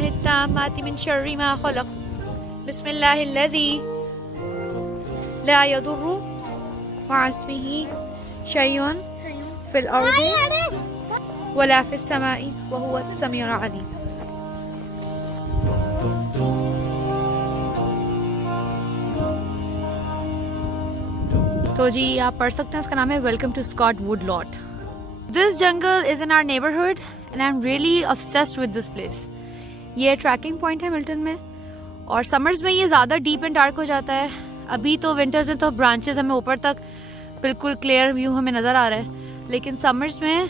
बिस्मिल्लाहित ताम्माति मिन शर्रि मा खलक़ बिस्मिल्लाहिल्लज़ी ला यदुर्रु मअ इस्मिही शैउन फिल अर्दि वला फिस समाई व हुवस समीउल अलीम। तो जी आप पढ़ सकते हैं, इसका नाम है welcome to Scott wood lot. This jungle is in our neighbourhood and I am really obsessed with this place. ये ट्रैकिंग पॉइंट है मिल्टन में, और समर्स में ये ज़्यादा डीप एंड डार्क हो जाता है। अभी तो विंटर्स हैं तो ब्रांचेस हमें ऊपर तक बिल्कुल क्लियर व्यू हमें नज़र आ रहा है, लेकिन समर्स में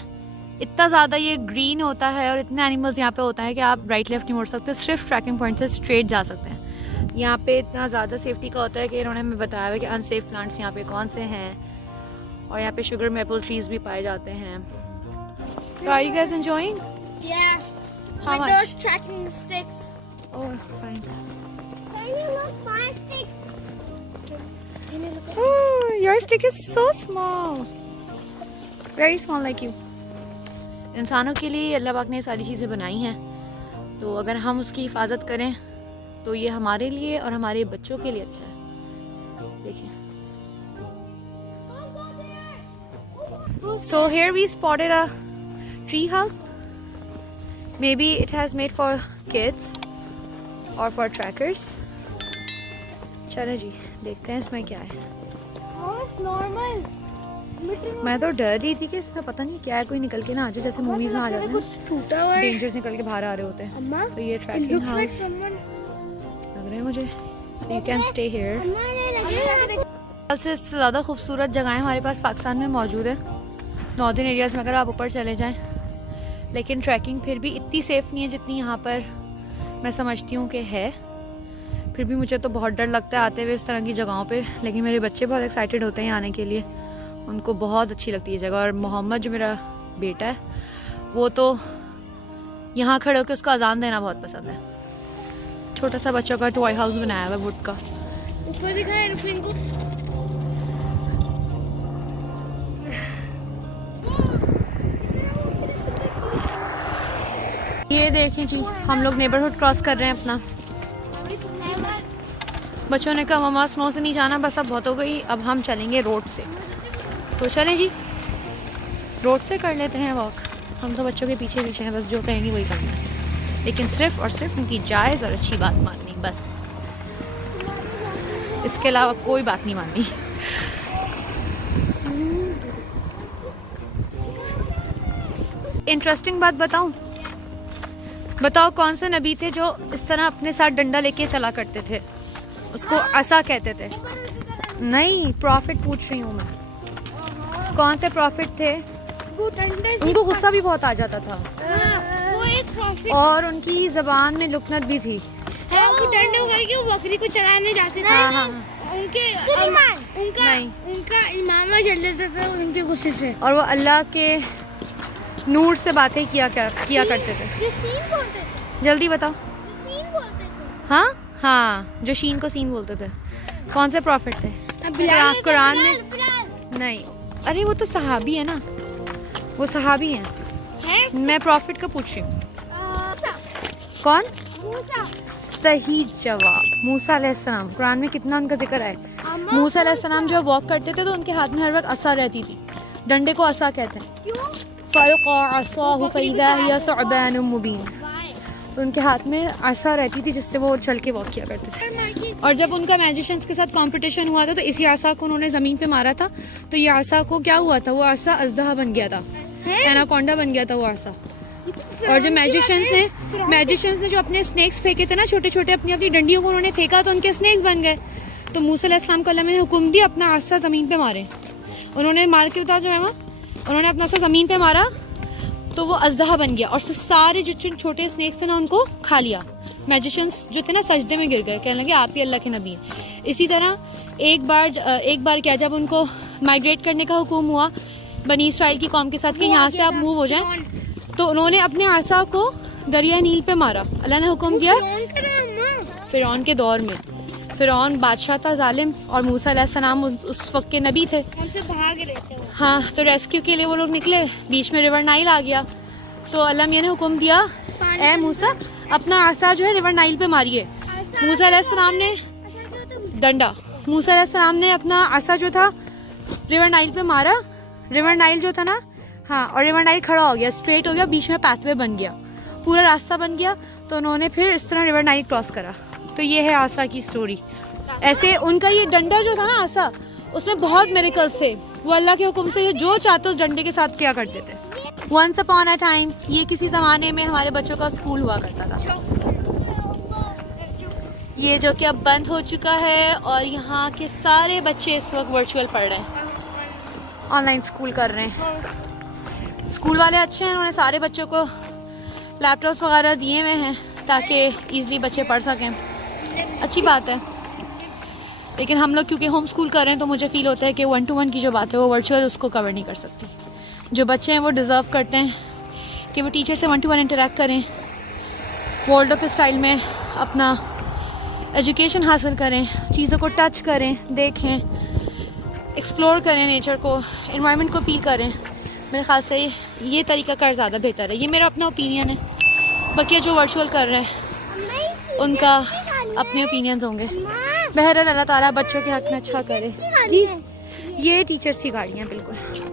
इतना ज़्यादा ये ग्रीन होता है और इतने एनिमल्स यहाँ पे होता है कि आप राइट लेफ्ट नहीं मुड़ सकते, सिर्फ ट्रैकिंग पॉइंट से स्ट्रेट जा सकते हैं। यहाँ पे इतना ज़्यादा सेफ्टी का होता है कि इन्होंने हमें बताया है कि अनसेफ प्लांट्स यहाँ पे कौन से हैं, और यहाँ पे शुगर मेपल ट्रीज भी पाए जाते हैं। So are you guys enjoying? Yeah. How With much? those trekking sticks. Oh, fine. Can you look my sticks? Can you look? Oh, your stick is so small. Very small like you. इंसानों के लिए अल्लाह पाक ने ये सारी चीज़ें बनाई हैं, तो अगर हम उसकी हिफाजत करें तो ये हमारे लिए और हमारे बच्चों के लिए अच्छा है। देखिए, so here we spotted a tree house. Maybe it has made for kids or for trackers. चलो जी देखते हैं इसमें क्या है। Oh, it's normal. मैं तो डर रही थी कि इसमें पता नहीं क्या है, कोई निकल के ना आ जाए, जैसे मूवीज में आ जाते हैं कुछ टूटा हुआ है। डेंजर्स निकल के बाहर आ रहे होते हैं। अम्मा, तो ये it trekking looks like house someone. लग रहा है मुझे। You can stay here. अम्मा ने लगा। सबसे ज़्यादा खूबसूरत जगहें हमारे पास पाकिस्तान में मौजूद है, नॉर्दर्न एरियाज़ में अगर आप ऊपर चले जाएं, लेकिन ट्रैकिंग फिर भी इतनी सेफ़ नहीं है जितनी यहाँ पर मैं समझती हूँ कि है। फिर भी मुझे तो बहुत डर लगता है आते हुए इस तरह की जगहों पे, लेकिन मेरे बच्चे बहुत एक्साइटेड होते हैं आने के लिए, उनको बहुत अच्छी लगती है जगह। और मोहम्मद जो मेरा बेटा है वो तो यहाँ खड़े होकर उसको अजान देना बहुत पसंद है। छोटा सा बच्चों का टॉय हाउस बनाया हुआ है वुड का। ऊपर दिखाए एरोप्लेन को। ये देखें जी, हम लोग नेबरहुड क्रॉस कर रहे हैं अपना। बच्चों ने कहा मम्मा स्नो से नहीं जाना, बस अब बहुत हो गई, अब हम चलेंगे रोड से। तो चलें जी, रोड से कर लेते हैं वॉक। हम तो बच्चों के पीछे पीछे हैं, बस जो कहेंगे वही करना है, लेकिन सिर्फ और सिर्फ उनकी जायज़ और अच्छी बात माननी, बस इसके अलावा कोई बात नहीं माननी। इंटरेस्टिंग बात बताऊं, बताओ कौन से नबी थे जो इस तरह अपने साथ डंडा लेके चला करते थे? उसको असा कहते थे। नहीं, प्रॉफिट पूछ रही हूँ मैं, कौन से प्रॉफिट थे? उनको गुस्सा भी बहुत आ जाता था, वो एक प्रॉफिट और उनकी जबान में लुकनत भी थी। है। वो डंडे करके वो बकरी को चढ़ाने जाते थे। हाँ हाँ। उनका इमामा जल जाता था उनके गुस्से से, और वो अल्लाह के नूर से बातें किया करते थे। जो सीन बोलते थे। जल्दी बताओ। जो सीन बोलते थे। हाँ हाँ, जो शीन को सीन बोलते थे। कौन से प्रॉफिट थे? कुरान में नहीं, अरे वो तो सहाबी है ना, वो सहाबी हैं। मैं प्रॉफिट का पूछ रही हूँ। कौन? सही जवाब मूसा अलैहिस्सलाम। कुरान में कितना उनका जिक्र है। मूसा अलैहिस्सलाम जब वॉक करते थे तो उनके हाथ में हर वक्त असा रहती थी, डंडे को असा कहते हैं। तो उनके हाथ में आसा रहती थी जिससे वो चल के वॉक किया करते थे। और जब उनका मैजिशियंस के साथ कंपटीशन हुआ था तो इसी आसा को उन्होंने ज़मीन पे मारा था, तो ये आसा को क्या हुआ था, वो आसा अजदहा बन गया था, एनाकोंडा बन गया था वो आसा। और जो मैजिशियंस ने जो अपने स्नेक्स फेंके थे ना, छोटे छोटे अपनी अपनी डंडियों को उन्होंने फेंका तो उनके स्नेक्स बन गए। तो मूसा अलैहिस्सलाम को अल्लाह ने हुक्म दिया अपना आसा ज़मीन पे मारे। उन्होंने मार के बताओ जो है, उन्होंने अपना आसा ज़मीन पे मारा तो वो अजदहा बन गया, और सारे जो छोटे स्नेक्स थे ना उनको खा लिया। मैजिशियंस जो थे ना सजदे में गिर गए, कहने लगे आप ही अल्लाह के नबी हैं। इसी तरह एक बार क्या, जब उनको माइग्रेट करने का हुक्म हुआ बनी इसराइल की कौम के साथ कि यहाँ से आप मूव हो जाएं, तो उन्होंने अपने आसा को दरिया नील पे मारा। अल्लाह ने हुक्म दिया फिरौन के दौर में। फिरौन बादशाह था जालिम, और मूसा अलैहिस्सलाम उस वक्त के नबी थे। उनसे भाग रहे थे। हाँ, तो रेस्क्यू के लिए वो लोग निकले, बीच में रिवर नाइल आ गया, तो अल्लाह मियां ने हुक्म दिया ए मूसा अपना आसा जो है रिवर नाइल पे मारिए। मूसा अलैहिस्सलाम ने डंडा, मूसा अलैहिस्सलाम ने अपना आसा जो था रिवर नाइल पे मारा। रिवर नाइल जो था ना, हाँ, और रिवर नाइल खड़ा हो गया, स्ट्रेट हो गया, बीच में पाथवे बन गया, पूरा रास्ता बन गया। तो उन्होंने फिर इस तरह रिवर नाइल क्रॉस करा। तो ये है आसा की स्टोरी। ऐसे उनका ये डंडा जो था ना आसा, उसमें बहुत मिरेकल्स थे। वो अल्लाह के हुक्म से जो चाहते उस डंडे के साथ क्या करते थे। वंस अपॉन अ टाइम, ये किसी ज़माने में हमारे बच्चों का स्कूल हुआ करता था, ये जो कि अब बंद हो चुका है। और यहाँ के सारे बच्चे इस वक्त वर्चुअल पढ़ रहे हैं, ऑनलाइन स्कूल कर रहे हैं। स्कूल वाले अच्छे हैं, उन्होंने सारे बच्चों को लैपटॉप्स वगैरह दिए हुए हैं ताकि ईज़िली बच्चे पढ़ सकें। अच्छी बात है। लेकिन हम लोग क्योंकि होम स्कूल कर रहे हैं तो मुझे फील होता है कि 1-to-1 की जो बात है वो वर्चुअल उसको कवर नहीं कर सकती। जो बच्चे हैं वो डिज़र्व करते हैं कि वो टीचर से 1-to-1 इंटरेक्ट करें, वर्ल्ड ऑफ स्टाइल में अपना एजुकेशन हासिल करें, चीज़ों को टच करें, देखें, एक्सप्लोर करें, नेचर को, एनवायरनमेंट को फील करें। मेरे ख्याल से ये तरीका कर ज़्यादा बेहतर है। ये मेरा अपना ओपिनियन है। बाकी जो वर्चुअल कर रहे हैं उनका अपने ओपिनियंस होंगे। बहरहाल अल्लाह ताला बच्चों के हक में अच्छा करे। जी, ये टीचर्स की गाड़ियाँ बिल्कुल।